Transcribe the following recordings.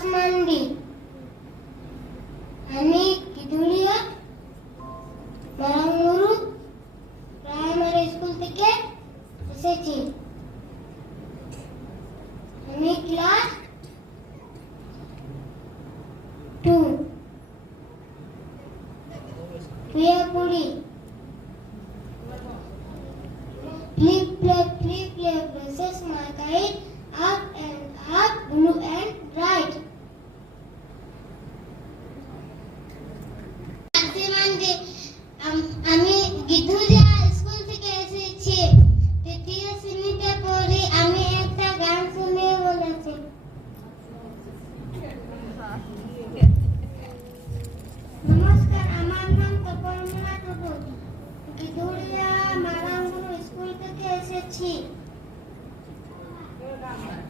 তারাস মান্ডি এসেছি আমরা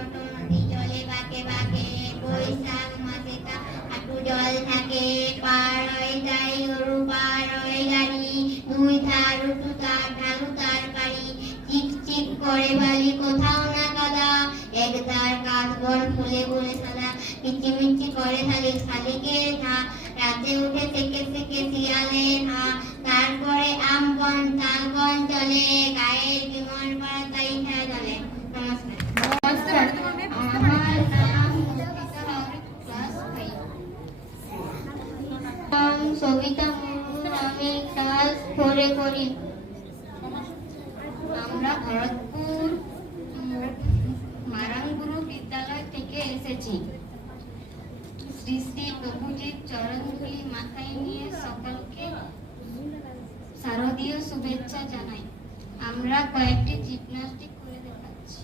ছোট নদী জলে বাঁকে বাঁকে বৈশাখ মাসে হাঁটু জল থাকে। পার হয়ে যায় গরু, পার হয়ে গাড়ি। দুই ধার উঁচু তার ঢালু তার বাড়ি। চিক চিক করে বালি, কোথাও না কাদা। এক ধার কাশ বন, ফুলে ফুলে সাদা। কিচিমিচি করে শালিক শালিকের ধা রাতে উঠে থেকে থেকে শিয়ালে হা তারপরে আম বন, তাল বন চলে, গায়ের বিমন সবিতা আমি ক্লাস ফোরে পড়ি আমরা ভরতপুর মারাঙ্গুরু বিদ্যালয় থেকে এসেছি। শ্রী শ্রী প্রভুজির চরণ ধুলি মাথায় নিয়ে সকলকে শারদীয় শুভেচ্ছা জানাই। আমরা কয়েকটি জিমনাস্টিক করে দেখাচ্ছি।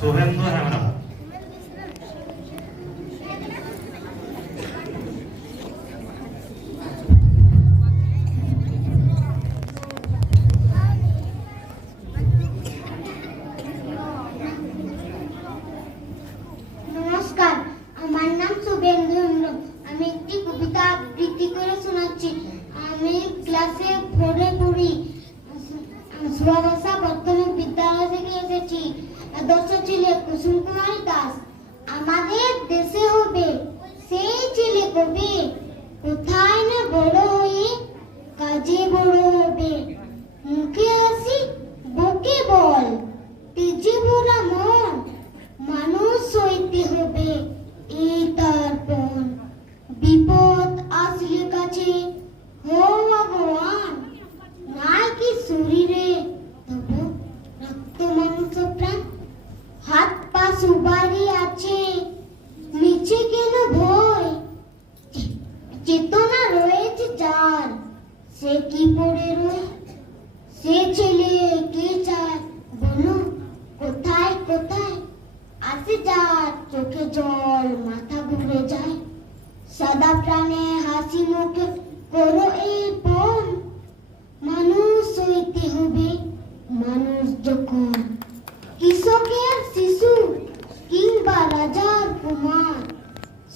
Subiendo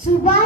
Subá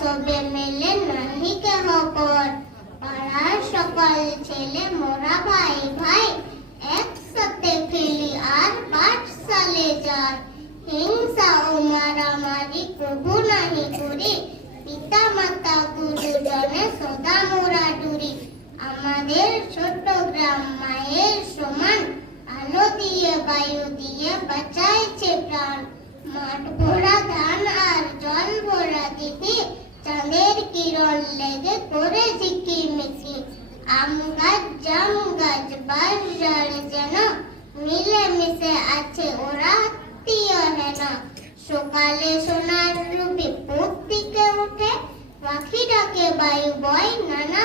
সবে মিলে নাহি কেহ পর পাড়ার সকল ছেলে, মোরা ভাই ভাই, একসাথে খেলি আর পাঠশালে যাই। হিংসা ও মারামারি প্রভু নাহি করি পিতা মাতা গুরুজনে সদা মোরা ডুরি। আমাদের ছোট্ট গ্রাম মায়ের সমান, আলো দিয়ে, বায়ু দিয়ে বাঁচাইছে প্রাণ। মাঠ ভরা ধান আর জল ভরা দিদি চাঁদের কিরণ লেগে করে ঝিকিমিকি আম গাছ, জাম গাছ বাস জল যেন মিলে মিশে আছে ওরা আত্মীয় হেন। সকালে সোনার রূপে পূব দিকে উঠে পাখি ডাকে বায়ু বয় নানা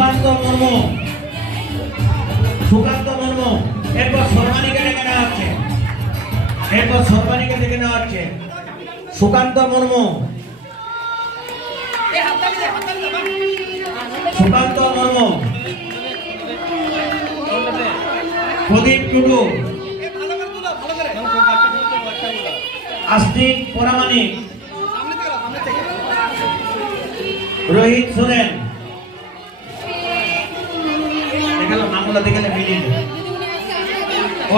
সুকান্ত মর্ম। সুকান্ত মর্ম। এরপর সর্বাণীকে ডেকে নেওয়া হচ্ছে এরপর সর্বাণীকে ডেকে নেওয়া হচ্ছে সুকান্ত মর্ম। সুকান্ত মর্ম। প্রদীপ টুডু। আস্তিক পরামানিক। রোহিত সোরেন। নামগুলো দেখালে মিলিয়ে।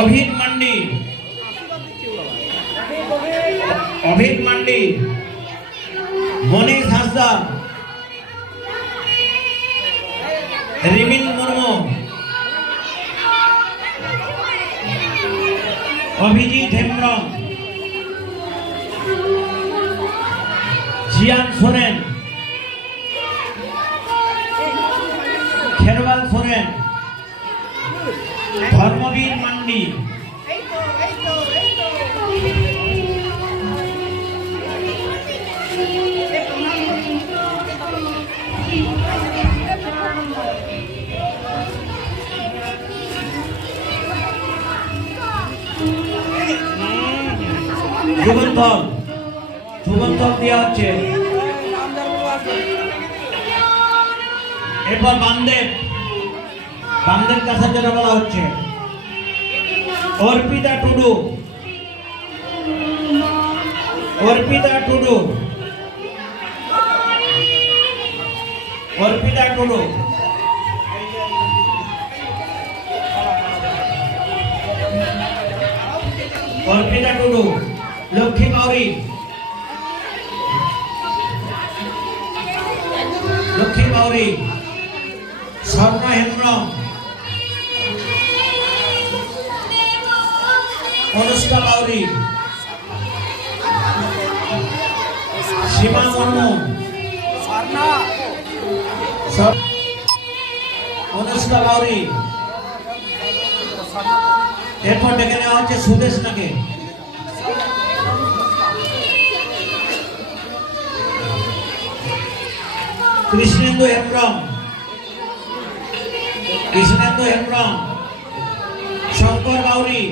অভিত মান্ডি। অভিত মান্ডি। মনীষ হাসদা। রিমিল মুর্মু। অভিজিৎ হেমব্রম। জিয়ান সোরেন খেরওয়াল সোরেন ধর্মবীর মান্ডি। যুগন্তল যুগন্তল দেওয়া হচ্ছে। এরপর বামদেব। বামদেব কাছার জন্য বলা হচ্ছে, অর্পিতা টুডু। অর্পিতা টুডু। অর্পিতা টুডু। অর্পিতা টুডু, লক্ষ্মী বাউরি লক্ষ্মী বাউরি স্বর্ণ হেমব্রম অনুষ্কা বাউরি। সীমা মুর্মু। অনুষ্কা বাউরি। এরপর ডেকে নেওয়া হচ্ছে সুদেশ নাকে। কৃষ্ণেন্দু হেমব্রম। কৃষ্ণেন্দু হেমব্রম। শঙ্কর বাউরি।